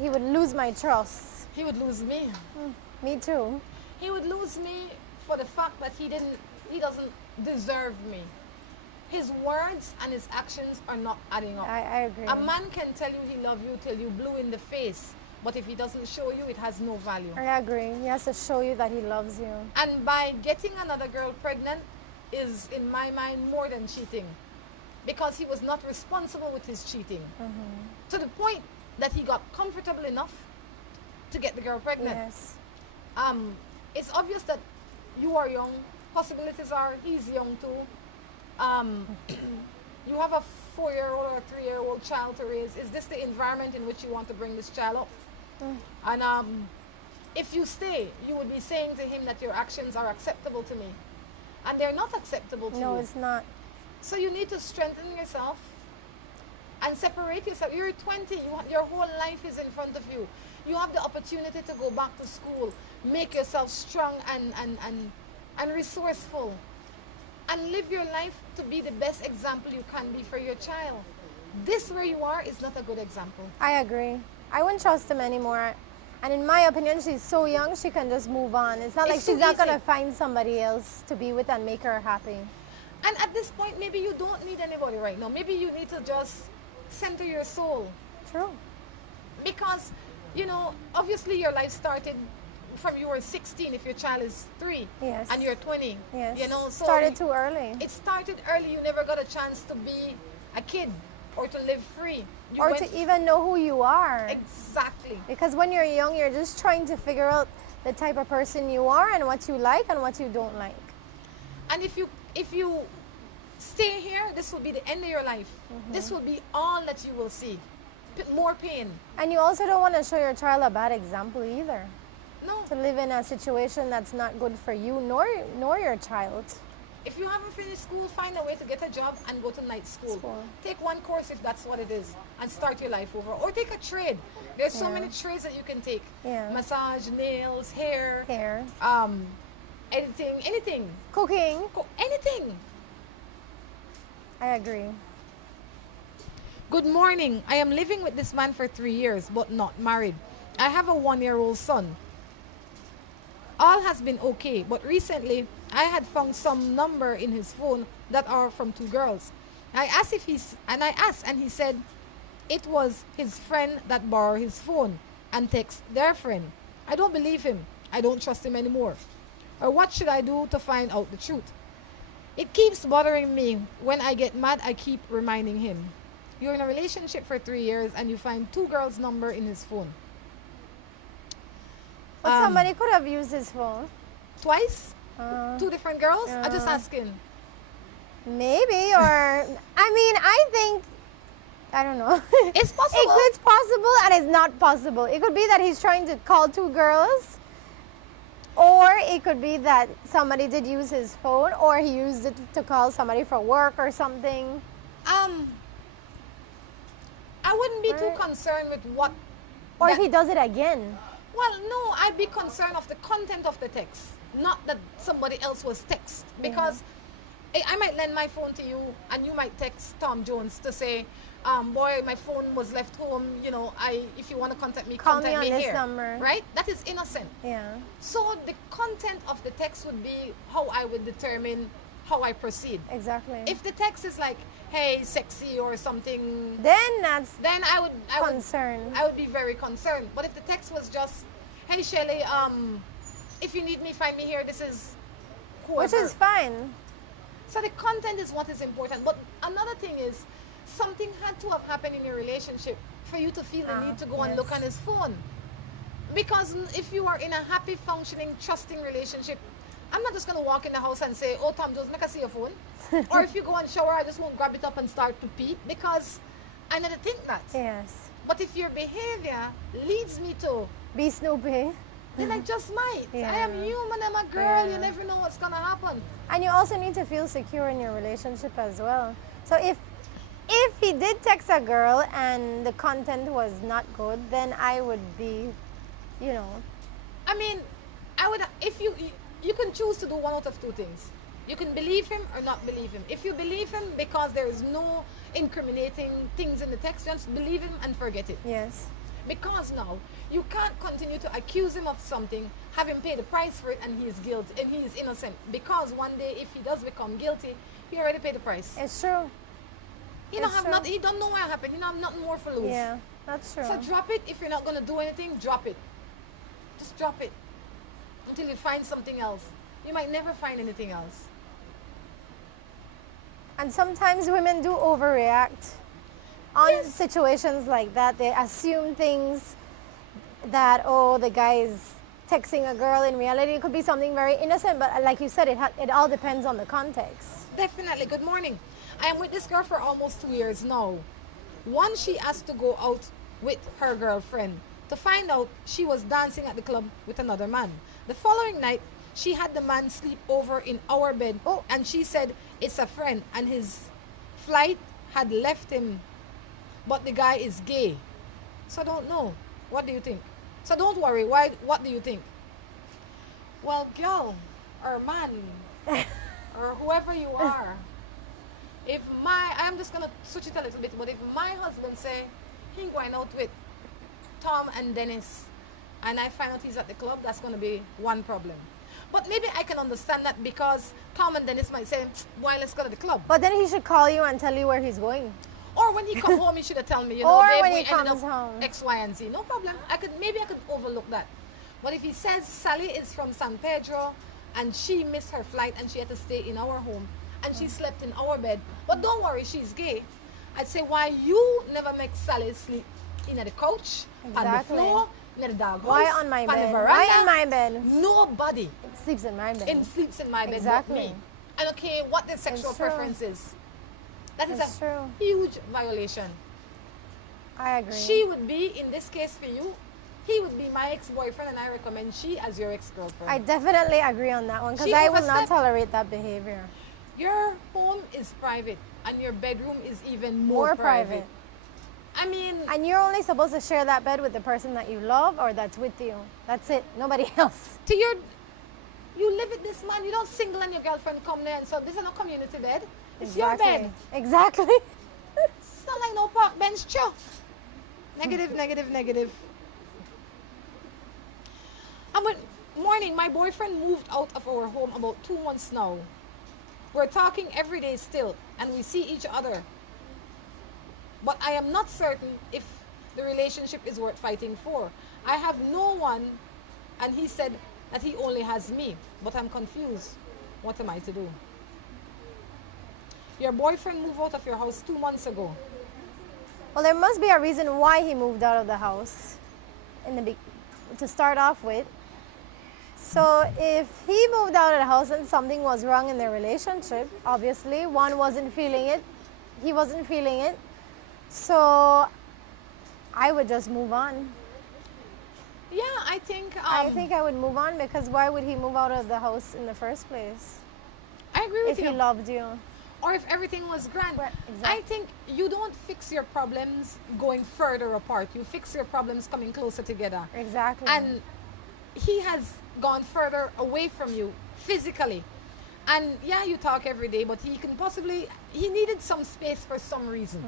He would lose my trust. He would lose me. Me too. He would lose me for the fact that he doesn't deserve me. His words and his actions are not adding up. I agree. A man can tell you he loves you till you blue in the face, but if he doesn't show you, it has no value. I agree. He has to show you that he loves you. And by getting another girl pregnant is, in my mind, more than cheating, because he was not responsible with his cheating. To the point that he got comfortable enough to get the girl pregnant. Yes. It's obvious that you are young. Possibilities are he's young too. You have a 4-year-old or a 3-year-old child to raise. Is this the environment in which you want to bring this child up? And if you stay, you would be saying to him that your actions are acceptable to me. And they're not acceptable to you. No, it's not. So you need to strengthen yourself and separate yourself. You're 20, your whole life is in front of you. You have the opportunity to go back to school, make yourself strong and resourceful, and live your life to be the best example you can be for your child. This where you are is not a good example. I agree. I wouldn't trust him anymore. And in my opinion, she's so young, she can just move on. It's not like she's not going to find somebody else to be with and make her happy. And at this point, maybe you don't need anybody right now. Maybe you need to just center your soul. True. Because, you know, obviously your life started from you were 16 if your child is 3. Yes. And you're 20. Yes. You know, so started too early. It started early. You never got a chance to be a kid or to live free. Or to even know who you are. Exactly. Because when you're young, you're just trying to figure out the type of person you are and what you like and what you don't like. And if you stay here, this will be the end of your life. This will be all that you will see. More pain. And you also don't want to show your child a bad example either. No. To live in a situation that's not good for you nor your child. If you haven't finished school, find a way to get a job and go to night school. Take one course if that's what it is and start your life over. Or take a trade. There's so many trades that you can take. Yeah. Massage, nails, hair. Editing, anything. Cooking. Anything. I agree. Good morning. I am living with this man for 3 years but not married. I have a 1-year-old son. All has been okay, but recently I had found some number in his phone that are from 2 girls. I asked and he said it was his friend that borrowed his phone and text their friend. I don't believe him. I don't trust him anymore? Or what should I do to find out the truth? It keeps bothering me. When I get mad, I keep reminding him. You're in a relationship for 3 years and you find 2 girls' number in his phone. But somebody could have used his phone. Twice? 2 different girls? I'm just asking. Maybe, or I mean, I think I don't know. It's possible. It's possible and it's not possible. It could be that he's trying to call 2 girls, or it could be that somebody did use his phone, or he used it to call somebody for work or something. I wouldn't be too concerned with what. Or if he does it again. Well, no, I'd be concerned of the content of the text, not that somebody else was text. Because I might lend my phone to you, and you might text Tom Jones to say, boy, my phone was left home. You know, if you want to contact me, Call contact me me on here. this number. Right? That is innocent. Yeah. So the content of the text would be how I would determine how I proceed. Exactly. If the text is like, hey, sexy or something, then I would concerned. I would be very concerned. But if the text was just, hey Shelly, if you need me, find me here. This is whoever. Which is fine. So the content is what is important. But another thing is, something had to have happened in your relationship for you to feel the need to go and look on his phone. Because if you are in a happy, functioning, trusting relationship, I'm not just going to walk in the house and say, oh, Tom Jones, make I see your phone. Or if you go and shower, I just won't grab it up and start to pee, because I never think that. Yes. But if your behavior leads me to be snoopy, then I just might. Yeah. I am human, I'm a girl, you never know what's going to happen. And you also need to feel secure in your relationship as well. So if he did text a girl and the content was not good, then I would be, you know. I mean, I would, if you can choose to do one out of 2 things. You can believe him or not believe him. If you believe him because there is no incriminating things in the text, just believe him and forget it. Yes. Because now you can't continue to accuse him of something, have him pay the price for it, and he is guilty and he is innocent. Because one day, if he does become guilty, he already paid the price. It's true. He don't have nothing. He don't know what happened. He don't have nothing more for lose. Yeah, that's true. So drop it. If you're not gonna do anything, drop it. Just drop it until you find something else. You might never find anything else. And sometimes women do overreact on situations like that. They assume things that, oh, the guy is texting a girl. In reality, it could be something very innocent, but like you said, it all depends on the context. Definitely. Good morning. I am with this girl for almost 2 years now. Once she asked to go out with her girlfriend to find out she was dancing at the club with another man. The following night, she had the man sleep over in our bed, and she said it's a friend and his flight had left him, but the guy is gay. So I don't know. What do you think? So don't worry. What do you think? Well, girl or man or whoever you are, I'm just gonna switch it a little bit, but if my husband say he going out with Tom and Dennis and I find out he's at the club, that's gonna be one problem. But maybe I can understand that because Tom and Dennis might say, why, let's go to the club. But then he should call you and tell you where he's going. Or when he come home, he should have told me, you know, or babe, when we he comes ended up home. X, Y, and Z. No problem. Maybe I could overlook that. But if he says Sally is from San Pedro and she missed her flight and she had to stay in our home and she slept in our bed, but don't worry, she's gay, I'd say, why you never make Sally sleep in the couch, on the floor, in the dog house, why on my bed? Veranda? Why in my bed? Nobody sleeps in my bed. Sleeps in my bed Exactly. but me. And okay, what the sexual preference is. That is It's a true. huge violation. I agree. She would be, in this case for you, he would be my ex-boyfriend, and I recommend she as your ex-girlfriend. I definitely agree on that one, because She I will not overstepped. tolerate that behavior. Your home is private, and your bedroom is even More more private. I mean, And you're only supposed to share that bed with the person that you love or that's with you. That's it. Nobody else. you live with this man. You don't single and your girlfriend come there, and so this is not community bed. It's Exactly. your bed. Exactly. It's not like no park bench, cho. Negative, negative, negative. Morning, my boyfriend moved out of our home about 2 months now. We're talking every day still, and we see each other. But I am not certain if the relationship is worth fighting for. I have no one, and he said that he only has me, but I'm confused. What am I to do? Your boyfriend moved out of your house 2 months ago. Well, there must be a reason why he moved out of the house to start off with. So if he moved out of the house and something was wrong in their relationship, obviously one wasn't feeling it, he wasn't feeling it. So I would just move on. Yeah, I think I would move on, because why would he move out of the house in the first place? I agree with if you. he loved you. Or if everything was grand. Right, I think you don't fix your problems going further apart. You fix your problems coming closer together. Exactly. And he has gone further away from you physically. And yeah, you talk every day, but he needed some space for some reason.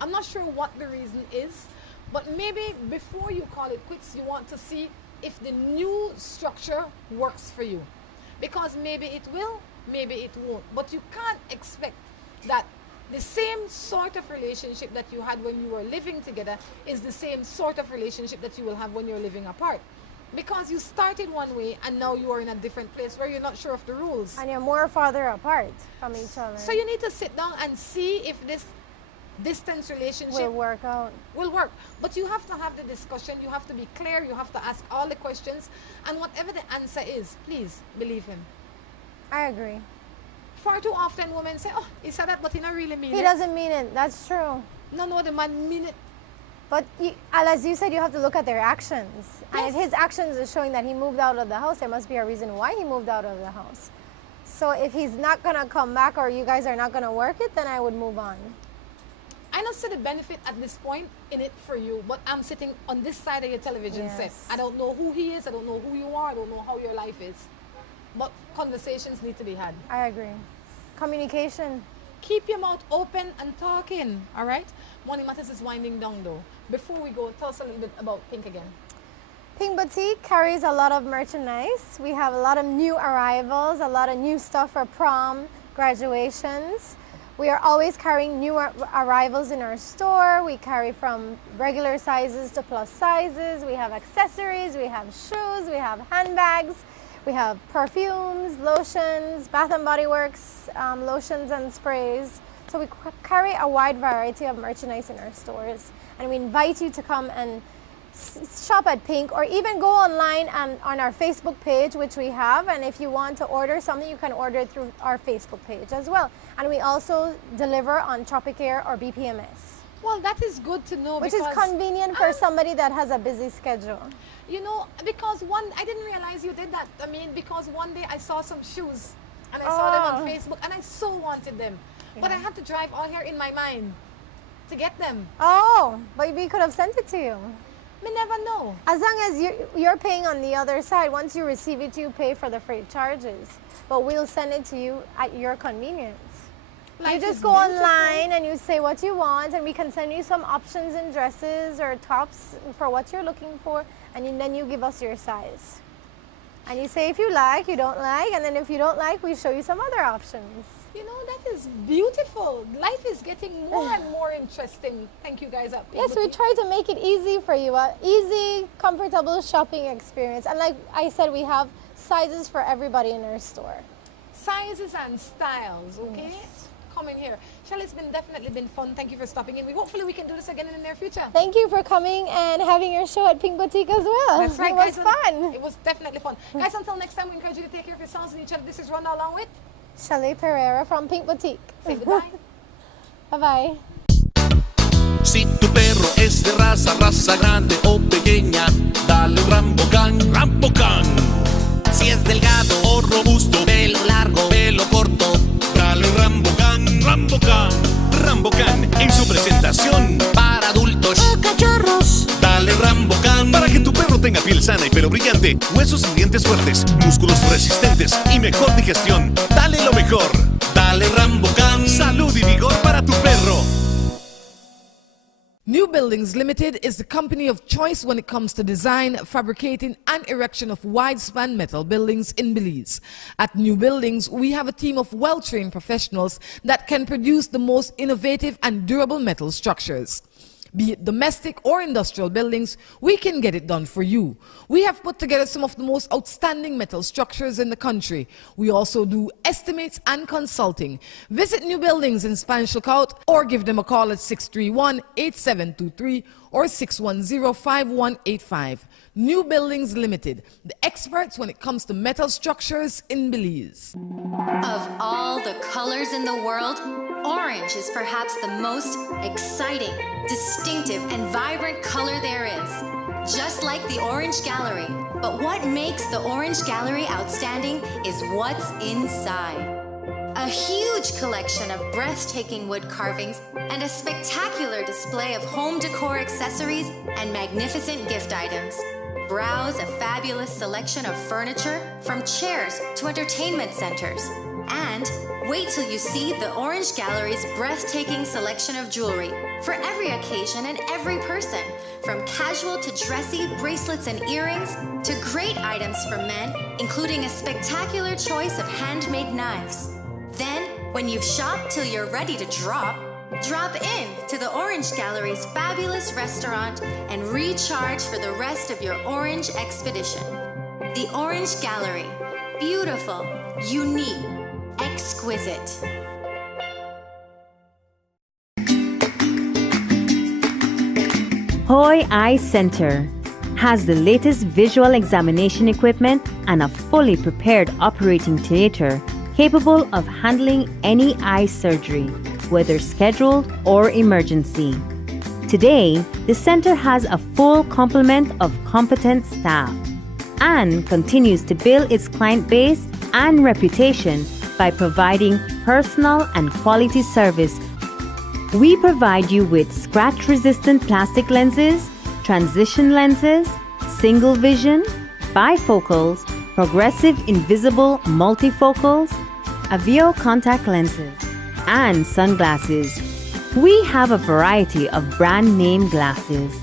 I'm not sure what the reason is, but maybe before you call it quits, you want to see if the new structure works for you. Because maybe it will, maybe it won't. But you can't expect that the same sort of relationship that you had when you were living together is the same sort of relationship that you will have when you're living apart. Because you started one way and now you are in a different place where you're not sure of the rules. And you're more farther apart from each other. So you need to sit down and see if this distance relationship will work out. Will work. But you have to have the discussion, you have to be clear, you have to ask all the questions, and whatever the answer is, please believe him. I agree. Far too often women say, oh, he said that, but he not really mean it. He doesn't mean it. That's true. No, the man mean it. But as you said, you have to look at their actions. Yes. And if his actions are showing that he moved out of the house, there must be a reason why he moved out of the house. So if he's not going to come back, or you guys are not going to work it, then I would move on. I don't see the benefit at this point in it for you, but I'm sitting on this side of your television set. I don't know who he is, I don't know who you are, I don't know how your life is. But conversations need to be had. I agree. Communication. Keep your mouth open and talking, all right? Money Matters is winding down though. Before we go, tell us a little bit about Pink again. Pink Boutique carries a lot of merchandise. We have a lot of new arrivals, a lot of new stuff for prom, graduations. We are always carrying new arrivals in our store. We carry from regular sizes to plus sizes. We have accessories, we have shoes, we have handbags, we have perfumes, lotions, Bath & Body Works, lotions and sprays. So we carry a wide variety of merchandise in our stores. And we invite you to come and shop at Pink, or even go online and on our Facebook page, which we have. And if you want to order something, you can order it through our Facebook page as well. And we also deliver on Tropicare or BPMS. Well, that is good to know. Which is convenient for somebody that has a busy schedule. You know, because I didn't realize you did that. I mean, because one day I saw some shoes and I saw them on Facebook and I so wanted them. Yeah. But I had to drive all here in my mind to get them. Oh, but we could have sent it to you. We never know. As long as you're paying on the other side, once you receive it, you pay for the freight charges. But we'll send it to you at your convenience. You just go online and you say what you want, and we can send you some options in dresses or tops for what you're looking for, and then you give us your size. And you say if you like, you don't like, and then if you don't like, we show you some other options. You know, that is beautiful. Life is getting more and more interesting. Thank you guys. Yes, we try to make it easy for you, an easy, comfortable shopping experience. And like I said, we have sizes for everybody in our store. Sizes and styles, okay? Yes. Come in here. Shelley, it's definitely been fun. Thank you for stopping in. Hopefully we can do this again in the near future. Thank you for coming and having your show at Pink Boutique as well. That's right, it guys. Was fun. It was definitely fun. Guys, until next time, we encourage you to take care of yourselves and each other. This is Rhonda along with Shelley Pereira from Pink Boutique. Say goodbye. Bye-bye. Si tu perro es de raza grande o pequeña, dale un Rambocán, Rambocán. Si es delgado o robusto, pelo largo, pelo corto, dale un Rambocán, Rambocán. Rambocán en su presentación para adultos o cachorros. Dale Rambocán para que tu perro tenga piel sana y pelo brillante, huesos y dientes fuertes, músculos resistentes y mejor digestión. Dale lo mejor. Dale Rambocán. Salud y vigor para tu perro. New Buildings Limited is the company of choice when it comes to design, fabricating, and erection of wide-span metal buildings in Belize. At New Buildings, we have a team of well-trained professionals that can produce the most innovative and durable metal structures. Be it domestic or industrial buildings, we can get it done for you. We have put together some of the most outstanding metal structures in the country. We also do estimates and consulting. Visit New Buildings in Spanish Lookout or give them a call at 631-8723 or 610-5185. New Buildings Limited, the experts when it comes to metal structures in Belize. Of all the colors in the world, orange is perhaps the most exciting, distinctive, and vibrant color there is. Just like the Orange Gallery. But what makes the Orange Gallery outstanding is what's inside. A huge collection of breathtaking wood carvings and a spectacular display of home decor accessories and magnificent gift items. Browse a fabulous selection of furniture, from chairs to entertainment centers. And wait till you see the Orange Gallery's breathtaking selection of jewelry for every occasion and every person, from casual to dressy bracelets and earrings to great items for men, including a spectacular choice of handmade knives. Then, when you've shopped till you're ready to drop in to the Orange Gallery's fabulous restaurant and recharge for the rest of your orange expedition. The Orange Gallery. Beautiful, unique, exquisite. Hoy Eye Center has the latest visual examination equipment and a fully prepared operating theater capable of handling any eye surgery, whether scheduled or emergency. Today, the center has a full complement of competent staff and continues to build its client base and reputation by providing personal and quality service. We provide you with scratch-resistant plastic lenses, transition lenses, single vision, bifocals, progressive invisible multifocals, Avio contact lenses, and sunglasses. We have a variety of brand name glasses.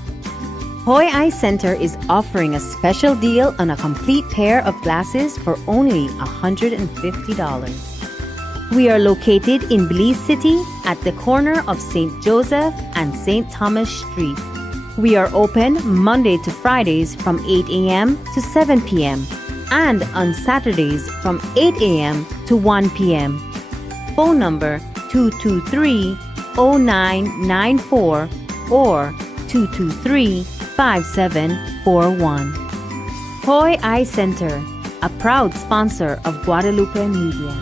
Hoy Eye Center is offering a special deal on a complete pair of glasses for only $150. We are located in Belize City at the corner of St. Joseph and St. Thomas Street. We are open Monday to Fridays from 8 a.m. to 7 p.m. and on Saturdays from 8 a.m. to 1 p.m. Phone number 223-0994 or 223-5741. Hoy Eye Center, a proud sponsor of Guadalupe Media.